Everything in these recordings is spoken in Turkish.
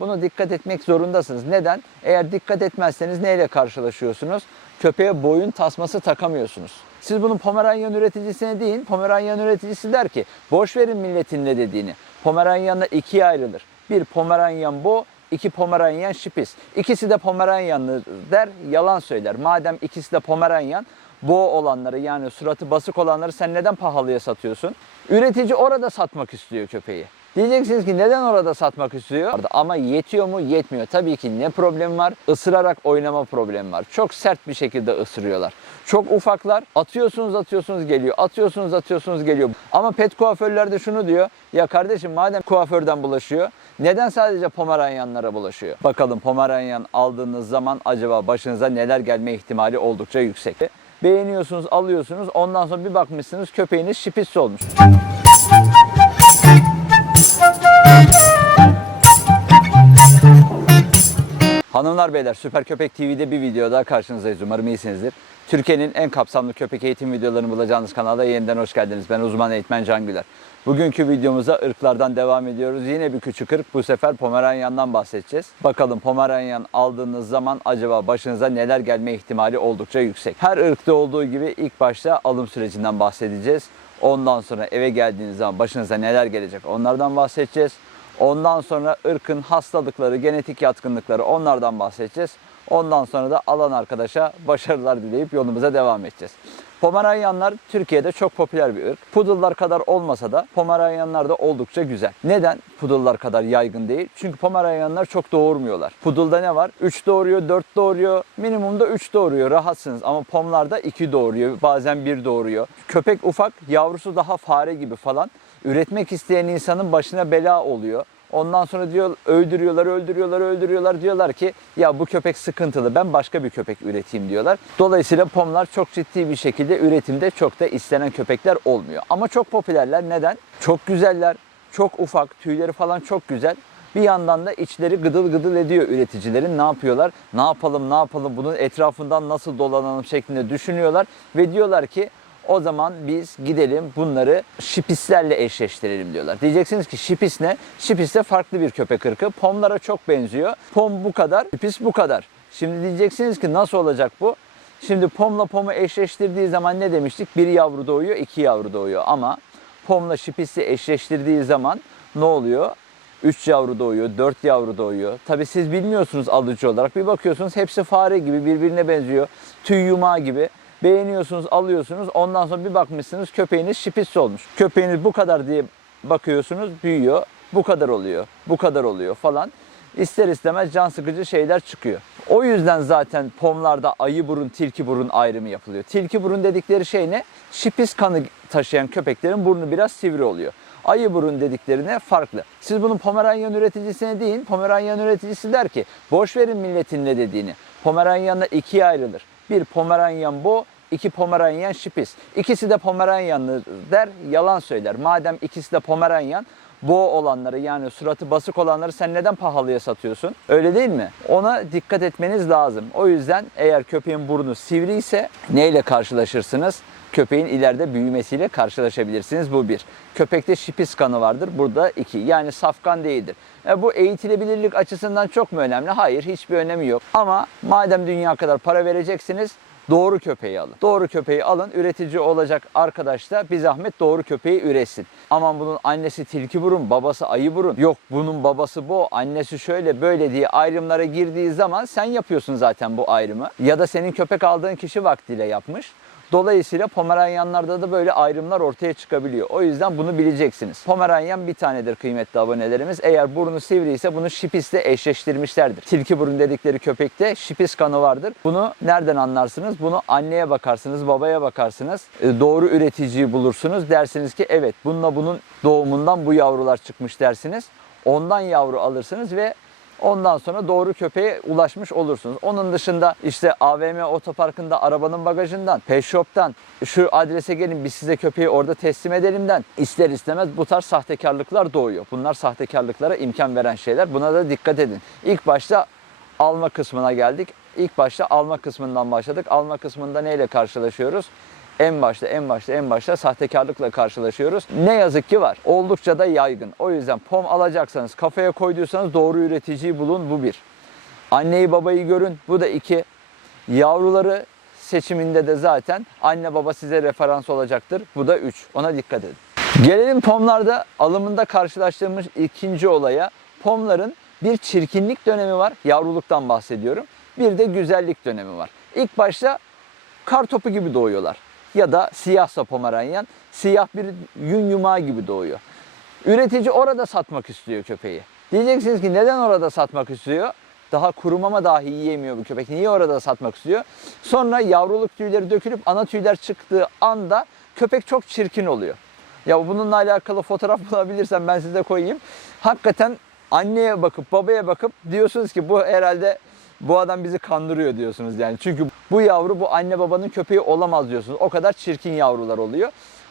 Bunu dikkat etmek zorundasınız. Neden? Eğer dikkat etmezseniz neyle karşılaşıyorsunuz? Köpeğe boyun tasması takamıyorsunuz. Siz bunu Pomeranian üreticisine deyin. Pomeranian üreticisi der ki boş verin milletin ne dediğini. Pomeranian'da ikiye ayrılır. Bir Pomeranian Bo, iki Pomeranian Şipis. İkisi de Pomeranianlı der, yalan söyler. Madem ikisi de Pomeranian, Bo olanları yani suratı basık olanları sen neden pahalıya satıyorsun? Üretici orada satmak istiyor köpeği. Diyeceksiniz ki neden orada satmak istiyor? Ama yetiyor mu? Yetmiyor. Tabii ki ne problem var? Isırarak oynama problemi var. Çok sert bir şekilde ısırıyorlar. Çok ufaklar. Atıyorsunuz atıyorsunuz geliyor. Atıyorsunuz atıyorsunuz geliyor. Ama pet kuaförler de şunu diyor. Ya kardeşim madem kuaförden bulaşıyor neden sadece Pomeranyanlara bulaşıyor? Bakalım Pomeranyan aldığınız zaman acaba başınıza neler gelme ihtimali oldukça yüksek. Beğeniyorsunuz, alıyorsunuz. Ondan sonra bir bakmışsınız köpeğiniz şipis olmuş. Hanımlar beyler Süper Köpek TV'de bir video daha karşınızdayız. Umarım iyisinizdir. Türkiye'nin en kapsamlı köpek eğitim videolarını bulacağınız kanala yeniden hoş geldiniz. Ben uzman eğitmen Can Güler. Bugünkü videomuza ırklardan devam ediyoruz. Yine bir küçük ırk. Bu sefer Pomeranyan'dan bahsedeceğiz. Bakalım Pomeranyan aldığınız zaman acaba başınıza neler gelme ihtimali oldukça yüksek. Her ırkta olduğu gibi ilk başta alım sürecinden bahsedeceğiz. Ondan sonra eve geldiğiniz zaman başınıza neler gelecek onlardan bahsedeceğiz. Ondan sonra ırkın hastalıkları, genetik yatkınlıkları onlardan bahsedeceğiz. Ondan sonra da alan arkadaşa başarılar dileyip yolumuza devam edeceğiz. Pomeranyanlar Türkiye'de çok popüler bir ırk. Poodle'lar kadar olmasa da Pomeranyanlar da oldukça güzel. Neden Poodle'lar kadar yaygın değil? Çünkü Pomeranyanlar çok doğurmuyorlar. Poodle'da ne var? 3 doğuruyor, 4 doğuruyor. Minimumda 3 doğuruyor. Rahatsınız. Ama Pom'larda 2 doğuruyor. Bazen 1 doğuruyor. Köpek ufak, yavrusu daha fare gibi falan. Üretmek isteyen insanın başına bela oluyor. Ondan sonra diyor öldürüyorlar, öldürüyorlar, öldürüyorlar. Diyorlar ki ya bu köpek sıkıntılı ben başka bir köpek üreteyim diyorlar. Dolayısıyla pomlar çok ciddi bir şekilde üretimde çok da istenen köpekler olmuyor. Ama çok popülerler. Neden? Çok güzeller, çok ufak, tüyleri falan çok güzel. Bir yandan da içleri gıdıl gıdıl ediyor üreticilerin. Ne yapıyorlar? Ne yapalım, ne yapalım, bunun etrafından nasıl dolanalım şeklinde düşünüyorlar. Ve diyorlar ki o zaman biz gidelim bunları şipislerle eşleştirelim diyorlar. Diyeceksiniz ki şipis ne? Şipis de farklı bir köpek ırkı. Pomlara çok benziyor. Pom bu kadar, şipis bu kadar. Şimdi diyeceksiniz ki nasıl olacak bu? Şimdi pomla pomu eşleştirdiği zaman ne demiştik? Bir yavru doğuyor, iki yavru doğuyor. Ama pomla şipisi eşleştirdiği zaman ne oluyor? 3 yavru doğuyor, 4 yavru doğuyor. Tabi siz bilmiyorsunuz alıcı olarak. Bir bakıyorsunuz hepsi fare gibi birbirine benziyor. Tüy yumağı gibi. Beğeniyorsunuz, alıyorsunuz. Ondan sonra bir bakmışsınız köpeğiniz şipis olmuş. Köpeğiniz bu kadar diye bakıyorsunuz büyüyor. Bu kadar oluyor, bu kadar oluyor falan. İster istemez can sıkıcı şeyler çıkıyor. O yüzden zaten pomlarda ayı burun, tilki burun ayrımı yapılıyor. Tilki burun dedikleri şey ne? Şipis kanı taşıyan köpeklerin burnu biraz sivri oluyor. Ayı burun dediklerine farklı. Siz bunu Pomeranian üreticisine deyin. Pomeranian üreticisi der ki boş verin milletin ne dediğini. Pomeranian'da ikiye ayrılır. Bir Pomeranian Bo, iki Pomeranian Şipis. İkisi de Pomeranianlı der, yalan söyler. Madem ikisi de Pomeranian, Bo olanları yani suratı basık olanları sen neden pahalıya satıyorsun? Öyle değil mi? Ona dikkat etmeniz lazım. O yüzden eğer köpeğin burnu sivri ise neyle karşılaşırsınız? Köpeğin ileride büyümesiyle karşılaşabilirsiniz. Bu bir. Köpekte şipis kanı vardır. Burada iki. Yani safkan değildir. E bu eğitilebilirlik açısından çok mu önemli? Hayır, hiçbir önemi yok. Ama madem dünya kadar para vereceksiniz, doğru köpeği alın. Doğru köpeği alın. Üretici olacak arkadaş da bir zahmet doğru köpeği üretsin. Aman bunun annesi tilki burun, babası ayı burun. Yok bunun babası bu, annesi şöyle böyle diye ayrımlara girdiği zaman sen yapıyorsun zaten bu ayrımı. Ya da senin köpek aldığın kişi vaktiyle yapmış. Dolayısıyla Pomeranyanlarda da böyle ayrımlar ortaya çıkabiliyor. O yüzden bunu bileceksiniz. Pomeranyan bir tanedir kıymetli abonelerimiz. Eğer burnu sivri ise bunu şipisle eşleştirmişlerdir. Tilki burun dedikleri köpekte şipis kanı vardır. Bunu nereden anlarsınız? Bunu anneye bakarsınız, babaya bakarsınız. E, doğru üreticiyi bulursunuz. Dersiniz ki evet bununla bunun doğumundan bu yavrular çıkmış dersiniz. Ondan yavru alırsınız ve Ondan sonra doğru köpeğe ulaşmış olursunuz. Onun dışında işte AVM otoparkında arabanın bagajından, pet shop'tan, şu adrese gelin biz size köpeği orada teslim edelimden ister istemez bu tarz sahtekarlıklar doğuyor. Bunlar sahtekarlıklara imkan veren şeyler. Buna da dikkat edin. İlk başta alma kısmına geldik. İlk başta alma kısmından başladık. Alma kısmında neyle karşılaşıyoruz? En başta en başta en başta sahtekarlıkla karşılaşıyoruz. Ne yazık ki var. Oldukça da yaygın. O yüzden pom alacaksanız kafaya koyduysanız doğru üreticiyi bulun bu bir. Anneyi babayı görün bu da iki. Yavruları seçiminde de zaten anne baba size referans olacaktır. Bu da üç. Ona dikkat edin. Gelelim pomlarda alımında karşılaştığımız ikinci olaya. Pomların bir çirkinlik dönemi var. Yavruluktan bahsediyorum. Bir de güzellik dönemi var. İlk başta kar topu gibi doğuyorlar. Ya da siyahsa pomeranyan siyah bir yün yumağı gibi doğuyor. Üretici orada satmak istiyor köpeği. Diyeceksiniz ki neden orada satmak istiyor? Daha kurumama dahi yiyemiyor bu köpek. Niye orada satmak istiyor? Sonra yavruluk tüyleri dökülüp ana tüyler çıktığı anda köpek çok çirkin oluyor. Ya bununla alakalı fotoğraf bulabilirsem ben size koyayım. Hakikaten anneye bakıp babaya bakıp diyorsunuz ki bu herhalde bu adam bizi kandırıyor diyorsunuz yani. Çünkü bu yavru bu anne babanın köpeği olamaz diyorsunuz. O kadar çirkin yavrular oluyor.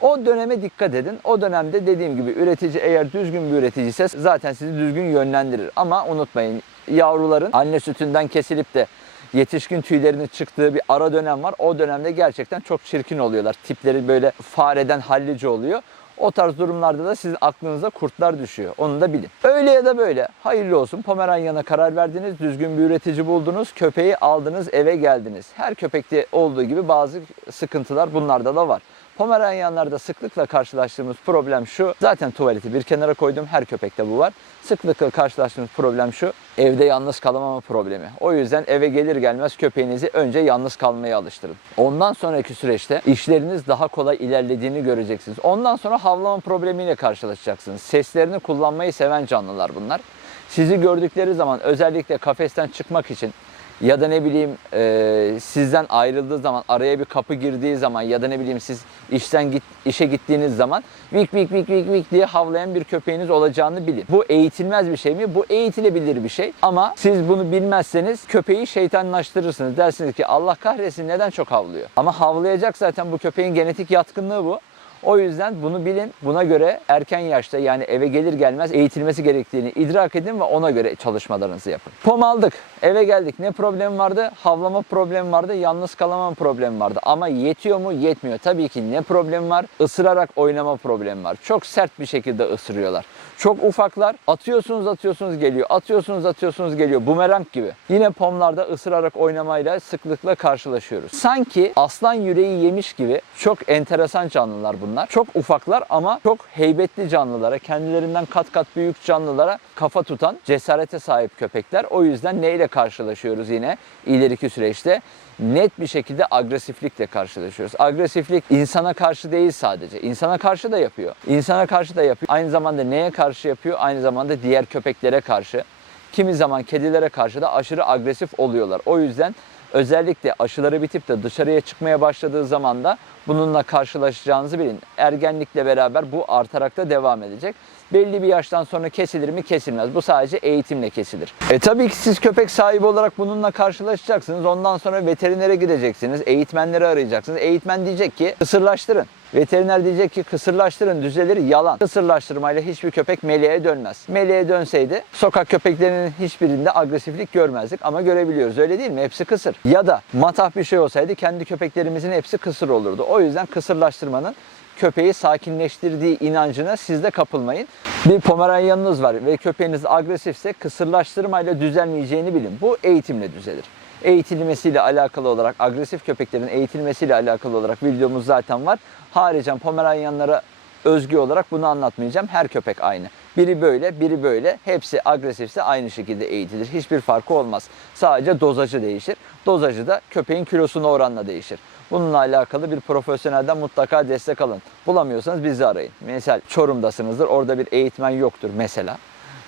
O döneme dikkat edin. O dönemde dediğim gibi üretici eğer düzgün bir üretici ise zaten sizi düzgün yönlendirir. Ama unutmayın yavruların anne sütünden kesilip de yetişkin tüylerinin çıktığı bir ara dönem var. O dönemde gerçekten çok çirkin oluyorlar. Tipleri böyle fareden hallici oluyor. O tarz durumlarda da sizin aklınıza kurtlar düşüyor. Onu da bilin. Öyle ya da böyle. Hayırlı olsun. Pomeranyana karar verdiniz. Düzgün bir üretici buldunuz. Köpeği aldınız, eve geldiniz. Her köpekte olduğu gibi bazı sıkıntılar bunlarda da var. Pomeranyanlarda sıklıkla karşılaştığımız problem şu. Zaten tuvaleti bir kenara koydum. Her köpekte bu var. Sıklıkla karşılaştığımız problem şu. Evde yalnız kalamama problemi. O yüzden eve gelir gelmez köpeğinizi önce yalnız kalmaya alıştırın. Ondan sonraki süreçte işleriniz daha kolay ilerlediğini göreceksiniz. Ondan sonra havlama problemiyle karşılaşacaksınız. Seslerini kullanmayı seven canlılar bunlar. Sizi gördükleri zaman özellikle kafesten çıkmak için ya da ne bileyim e, sizden ayrıldığı zaman araya bir kapı girdiği zaman ya da ne bileyim siz işten git, işe gittiğiniz zaman vik vik vik vik vik diye havlayan bir köpeğiniz olacağını bilin. Bu eğitilmez bir şey mi? Bu eğitilebilir bir şey. Ama siz bunu bilmezseniz köpeği şeytanlaştırırsınız. Dersiniz ki Allah kahretsin neden çok havlıyor? Ama havlayacak zaten bu köpeğin genetik yatkınlığı bu. O yüzden bunu bilin. Buna göre erken yaşta yani eve gelir gelmez eğitilmesi gerektiğini idrak edin ve ona göre çalışmalarınızı yapın. Pom aldık. Eve geldik. Ne problem vardı? Havlama problemi vardı. Yalnız kalamama problemi vardı. Ama yetiyor mu? Yetmiyor. Tabii ki ne problem var? Isırarak oynama problemi var. Çok sert bir şekilde ısırıyorlar. Çok ufaklar. Atıyorsunuz atıyorsunuz geliyor. Atıyorsunuz atıyorsunuz geliyor. Bumerang gibi. Yine pomlarda ısırarak oynamayla sıklıkla karşılaşıyoruz. Sanki aslan yüreği yemiş gibi çok enteresan canlılar bunlar. Çok ufaklar ama çok heybetli canlılara, kendilerinden kat kat büyük canlılara kafa tutan cesarete sahip köpekler. O yüzden neyle karşılaşıyoruz yine ileriki süreçte? net bir şekilde agresiflikle karşılaşıyoruz. Agresiflik insana karşı değil sadece. İnsana karşı da yapıyor. İnsana karşı da yapıyor. Aynı zamanda neye karşı yapıyor? Aynı zamanda diğer köpeklere karşı. Kimi zaman kedilere karşı da aşırı agresif oluyorlar. O yüzden özellikle aşıları bitip de dışarıya çıkmaya başladığı zaman da bununla karşılaşacağınızı bilin. Ergenlikle beraber bu artarak da devam edecek. Belli bir yaştan sonra kesilir mi? Kesilmez. Bu sadece eğitimle kesilir. E tabii ki siz köpek sahibi olarak bununla karşılaşacaksınız. Ondan sonra veterinere gideceksiniz. Eğitmenleri arayacaksınız. Eğitmen diyecek ki kısırlaştırın. Veteriner diyecek ki kısırlaştırın düzelir yalan. Kısırlaştırmayla hiçbir köpek meleğe dönmez. Meleğe dönseydi sokak köpeklerinin hiçbirinde agresiflik görmezdik ama görebiliyoruz öyle değil mi? Hepsi kısır. Ya da matah bir şey olsaydı kendi köpeklerimizin hepsi kısır olurdu. O yüzden kısırlaştırmanın köpeği sakinleştirdiği inancına siz de kapılmayın. Bir pomeranyanınız var ve köpeğiniz agresifse kısırlaştırmayla düzelmeyeceğini bilin. Bu eğitimle düzelir. Eğitilmesiyle alakalı olarak, agresif köpeklerin eğitilmesiyle alakalı olarak videomuz zaten var. Haricen pomeranyanlara özgü olarak bunu anlatmayacağım. Her köpek aynı. Biri böyle, biri böyle. Hepsi agresifse aynı şekilde eğitilir. Hiçbir farkı olmaz. Sadece dozajı değişir. Dozajı da köpeğin kilosuna oranla değişir. Bununla alakalı bir profesyonelden mutlaka destek alın. Bulamıyorsanız bizi arayın. Mesela Çorum'dasınızdır. Orada bir eğitmen yoktur mesela.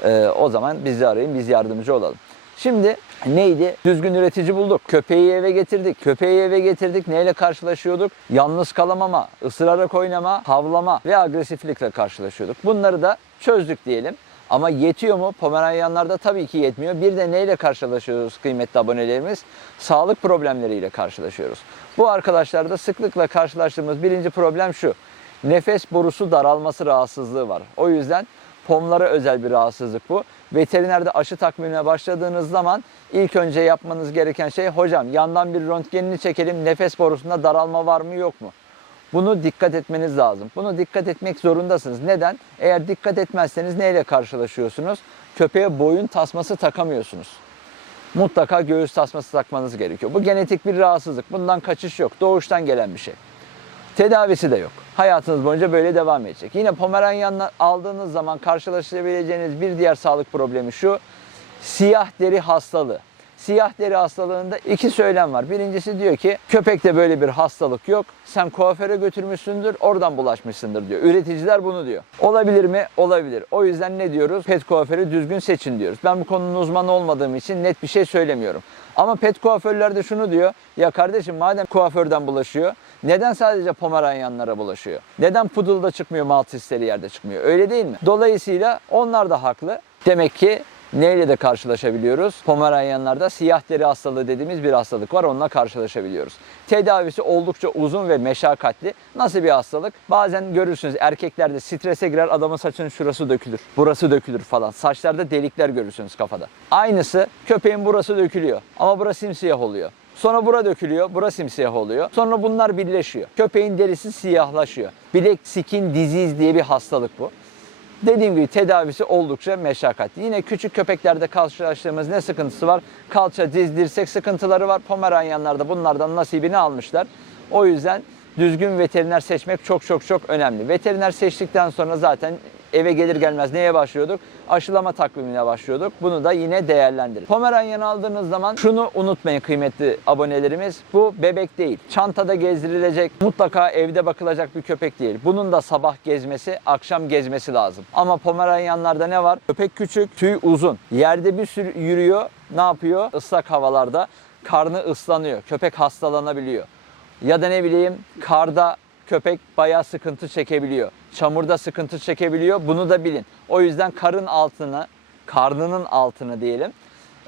Ee, o zaman bizi arayın. Biz yardımcı olalım. Şimdi neydi? Düzgün üretici bulduk. Köpeği eve getirdik. Köpeği eve getirdik. Neyle karşılaşıyorduk? Yalnız kalamama, ısırarak oynama, havlama ve agresiflikle karşılaşıyorduk. Bunları da çözdük diyelim. Ama yetiyor mu? Pomeranyanlarda tabii ki yetmiyor. Bir de neyle karşılaşıyoruz kıymetli abonelerimiz? Sağlık problemleriyle karşılaşıyoruz. Bu arkadaşlarda sıklıkla karşılaştığımız birinci problem şu. Nefes borusu daralması rahatsızlığı var. O yüzden pomlara özel bir rahatsızlık bu. Veterinerde aşı takvimine başladığınız zaman ilk önce yapmanız gereken şey hocam yandan bir röntgenini çekelim nefes borusunda daralma var mı yok mu? Bunu dikkat etmeniz lazım. Bunu dikkat etmek zorundasınız. Neden? Eğer dikkat etmezseniz neyle karşılaşıyorsunuz? Köpeğe boyun tasması takamıyorsunuz. Mutlaka göğüs tasması takmanız gerekiyor. Bu genetik bir rahatsızlık. Bundan kaçış yok. Doğuştan gelen bir şey. Tedavisi de yok. Hayatınız boyunca böyle devam edecek. Yine Pomeranian'la aldığınız zaman karşılaşabileceğiniz bir diğer sağlık problemi şu. Siyah deri hastalığı. Siyah deri hastalığında iki söylem var. Birincisi diyor ki köpekte böyle bir hastalık yok. Sen kuaföre götürmüşsündür, oradan bulaşmışsındır diyor. Üreticiler bunu diyor. Olabilir mi? Olabilir. O yüzden ne diyoruz? Pet kuaförü düzgün seçin diyoruz. Ben bu konunun uzmanı olmadığım için net bir şey söylemiyorum. Ama pet kuaförler de şunu diyor. Ya kardeşim madem kuaförden bulaşıyor, neden sadece Pomeranyanlara bulaşıyor? Neden Poodle'da çıkmıyor, Maltese'leri yerde çıkmıyor? Öyle değil mi? Dolayısıyla onlar da haklı. Demek ki neyle de karşılaşabiliyoruz? Pomeranyanlarda siyah deri hastalığı dediğimiz bir hastalık var. Onunla karşılaşabiliyoruz. Tedavisi oldukça uzun ve meşakkatli. Nasıl bir hastalık? Bazen görürsünüz erkeklerde strese girer adamın saçının şurası dökülür. Burası dökülür falan. Saçlarda delikler görürsünüz kafada. Aynısı köpeğin burası dökülüyor. Ama burası simsiyah oluyor. Sonra bura dökülüyor, bura simsiyah oluyor. Sonra bunlar birleşiyor. Köpeğin derisi siyahlaşıyor. Black skin disease diye bir hastalık bu. Dediğim gibi tedavisi oldukça meşakkatli. Yine küçük köpeklerde karşılaştığımız ne sıkıntısı var? Kalça, diz, dirsek sıkıntıları var. Pomeranyanlarda bunlardan nasibini almışlar. O yüzden düzgün veteriner seçmek çok çok çok önemli. Veteriner seçtikten sonra zaten eve gelir gelmez neye başlıyorduk? Aşılama takvimine başlıyorduk. Bunu da yine değerlendirin. Pomeranyan aldığınız zaman şunu unutmayın kıymetli abonelerimiz. Bu bebek değil. Çantada gezdirilecek, mutlaka evde bakılacak bir köpek değil. Bunun da sabah gezmesi, akşam gezmesi lazım. Ama Pomeranyanlarda ne var? Köpek küçük, tüy uzun. Yerde bir sürü yürüyor. Ne yapıyor? Islak havalarda karnı ıslanıyor. Köpek hastalanabiliyor. Ya da ne bileyim karda köpek bayağı sıkıntı çekebiliyor. Çamurda sıkıntı çekebiliyor. Bunu da bilin. O yüzden karın altını, karnının altını diyelim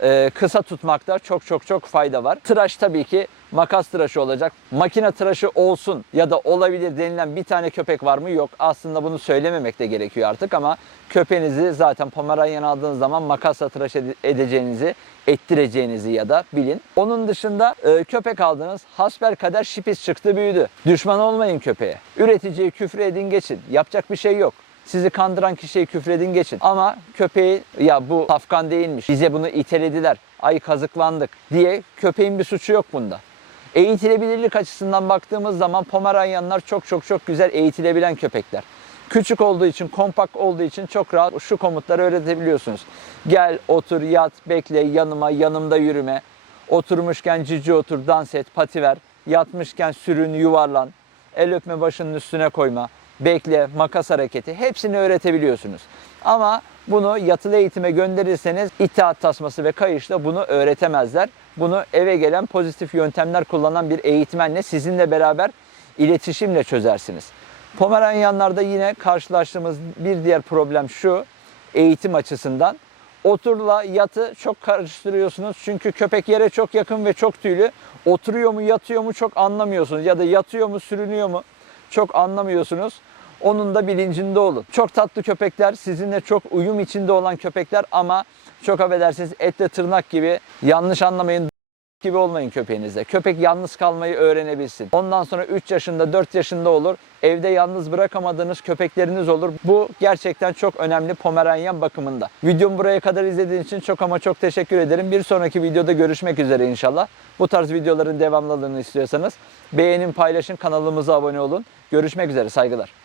e, kısa tutmakta çok çok çok fayda var. Tıraş tabii ki makas tıraşı olacak. Makine tıraşı olsun ya da olabilir denilen bir tane köpek var mı? Yok. Aslında bunu söylememek de gerekiyor artık ama köpeğinizi zaten Pomeranian aldığınız zaman makasla tıraş ede- edeceğinizi, ettireceğinizi ya da bilin. Onun dışında e, köpek aldınız. Hasbelkader şipis çıktı büyüdü. Düşman olmayın köpeğe. Üreticiye küfür edin geçin. Yapacak bir şey yok. Sizi kandıran kişiye küfredin geçin. Ama köpeği ya bu safkan değilmiş. Bize bunu itelediler. Ay kazıklandık diye köpeğin bir suçu yok bunda. Eğitilebilirlik açısından baktığımız zaman Pomeranyanlar çok çok çok güzel eğitilebilen köpekler. Küçük olduğu için, kompakt olduğu için çok rahat şu komutları öğretebiliyorsunuz. Gel, otur, yat, bekle, yanıma, yanımda yürüme. Oturmuşken cici otur, dans et, pati ver. Yatmışken sürün, yuvarlan. El öpme başının üstüne koyma. Bekle, makas hareketi. Hepsini öğretebiliyorsunuz. Ama bunu yatılı eğitime gönderirseniz itaat tasması ve kayışla bunu öğretemezler. Bunu eve gelen pozitif yöntemler kullanan bir eğitmenle sizinle beraber iletişimle çözersiniz. Pomeranyanlarda yine karşılaştığımız bir diğer problem şu eğitim açısından. Oturla yatı çok karıştırıyorsunuz çünkü köpek yere çok yakın ve çok tüylü. Oturuyor mu yatıyor mu çok anlamıyorsunuz ya da yatıyor mu sürünüyor mu çok anlamıyorsunuz. Onun da bilincinde olun. Çok tatlı köpekler, sizinle çok uyum içinde olan köpekler ama çok affedersiniz etle tırnak gibi yanlış anlamayın gibi olmayın köpeğinizle. Köpek yalnız kalmayı öğrenebilsin. Ondan sonra 3 yaşında 4 yaşında olur. Evde yalnız bırakamadığınız köpekleriniz olur. Bu gerçekten çok önemli Pomeranyan bakımında. Videomu buraya kadar izlediğiniz için çok ama çok teşekkür ederim. Bir sonraki videoda görüşmek üzere inşallah. Bu tarz videoların devamlılığını istiyorsanız beğenin, paylaşın, kanalımıza abone olun. Görüşmek üzere, saygılar.